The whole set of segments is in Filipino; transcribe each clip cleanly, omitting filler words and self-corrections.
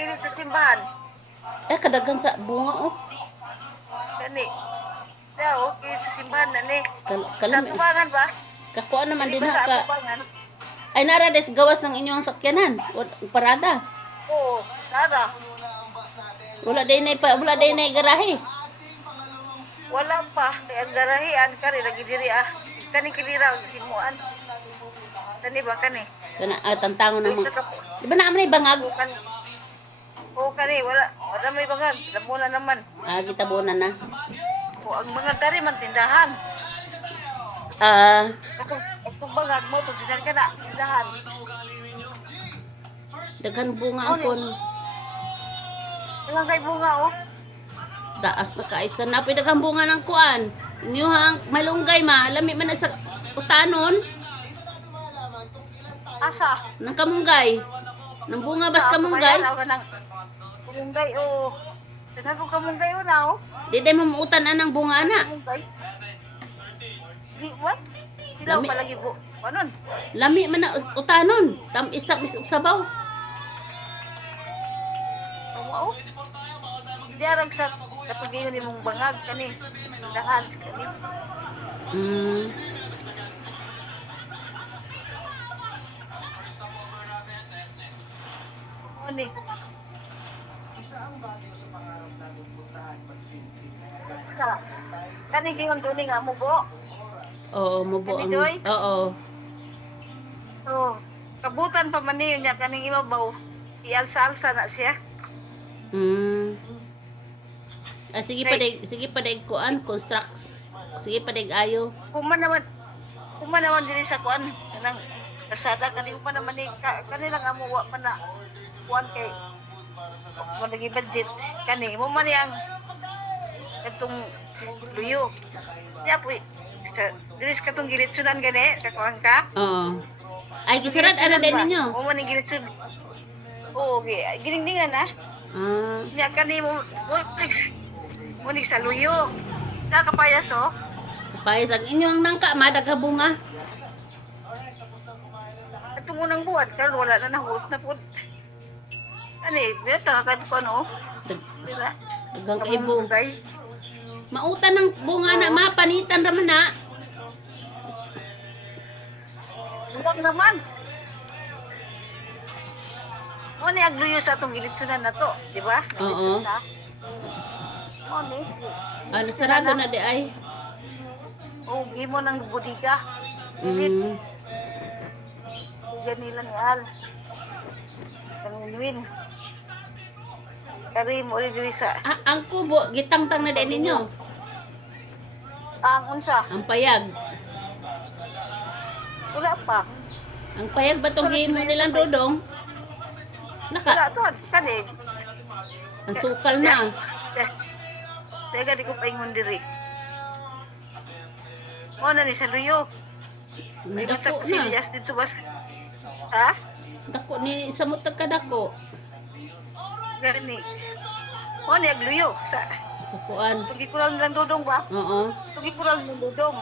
kilid sa simbahan. Kadaghan sa bunga oh. Gani. Daw, kilid sa simbahan na ni. Sa Kalami. tubangan ba? Kakuha naman Dili din ba ha sa ka. tubangan? Ay nara des gawas ng inyong sakyanan. Parada. Oo, nara. Wala day na garahe. Wala pa. Kaya ang garahian ka rin, lagi diri ah. Kani kilira, himuan. Kani ba kani? Kana tantangon na mo. Isa ka po. Di ba na may bangag? Oo, kani, wala may bangag. Lamo na naman. Kita buonan na. O, ang mga dari man tindahan. Kasi, itong bangag mo, ito, tindahan ka na, tindahan. Daghan bunga ang kon. Ilang kay bunga, oh. Taas na kais na napoy daghang bunga ng kuan. Inyo hang malunggay ma, lami man na sa utanon. Asa? Nang kamunggay. Nang bunga bas kamunggay. Ako nang kamunggay, oh. Daghan ko kamunggay, oh, na, oh. Di day mamuutan anang bunga na. Kamunggay. Di, what? Dilaw Lami. palagi po. Anon? Lami man na utanon. Tamis og sabaw. Oo. Di arag sa kapag ni mong bangag, kani. Tindahan, kani. Kani. Kani kayon doon nga mo po. Oo, mubo Kani, ang. Joy? Oo. So, kabutan pa man niya kaning imabaw. Ialsa-alsa na siya. Sige pa day kuan construct. Sige pa day ayo. Kuma naman diri sa kuan nang kasada kani pa naman ni kanila nga mo wa pa na kuan kay mo lagi budget kani mo man yang katong luyo. Ya po diri sa katong gilitsunan gani kakuan ka. Oo. Ay gisarad ano din ninyo? Mo man ni gilitsun. Oo, giningdingan na. Nya kani mo ni sa luyo. Nakapayas oh. Payas ang inyong nangka madagha bunga. Itong unang buwan, karon wala na nahulog na po. Ani, beta ka ko no. Diba? Daghang kaibong. Guys, Mautan ng bunga na mapanitan ra man na. huwag naman. Mo ni agluyo sa atong gilitsunan na to, di ba? Oo. Mo ni. Ano sarado na di ay. O gimo ng budiga. Ganila ni Al. Tanguin. Kari mo rin diri sa Ang kubo gitangtang na din ninyo. ang unsa. Ang payag. Wala pa. Ang payag ba tong himo nilang dodong? Wala to, kani. Ang sukal na. Teka, di ko paingon diri. Mo na ni sa luyo. May sa Dako na. kusilias dito bas. Ha? Dako ni samot kadako. Gani. Mo ni agluyo sa Sa kuan. tugi kural ng dodong ba? Oo. Tugi kural ng dodong.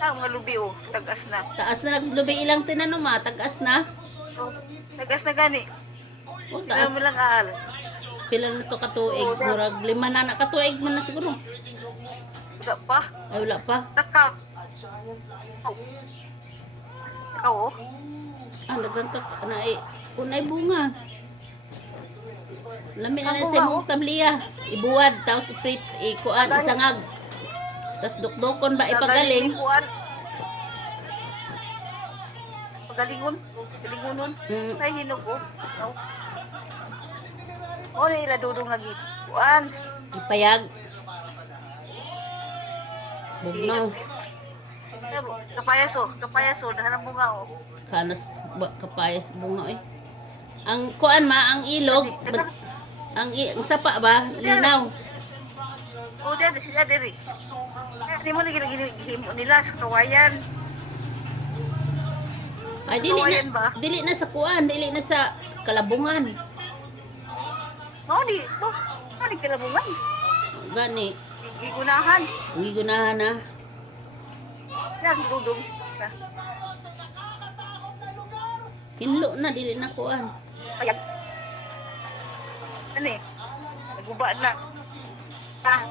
Mga lubi oh, tagas na. Taas na naglubi ilang tinanong tagas na. Oh, tagas na gani. O Taas taas. mo lang aal. Pila na to katuig. Murag 5 na katuig man na siguro. Wala pa. Ay wala pa. Takaw. Takaw oh. Dagan ka na ay unay bunga. Lami na na sa Bunga, imong tabliya. Ibuwad tapos sprit ikuan isangag. Tas dukdukon ba ipagaling. Pagalingon. Galingonon. Mm. Ay hinog oh. O nila dudong nga gikuan. Payag. Bugnaw. Kapayas oh, dahan ang bunga oh. Kanas kapayas bunga eh. Ang kuan ang ilog. Ang sapa ba? Linaw. O sila diri. Hindi mo lagi gihimo nila sa kawayan. Ay Kawayan ba? dili na sa kuan, dili na sa kalabungan. Di kilabungan. Gani, Gigunahan. gigunahan na. Yan, dudong. Hinlo na dili na kuan. Ayan. Kani, naguba na. Ah,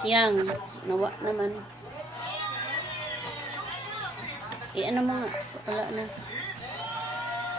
Yang, nawa naman. Ano mga, wala na.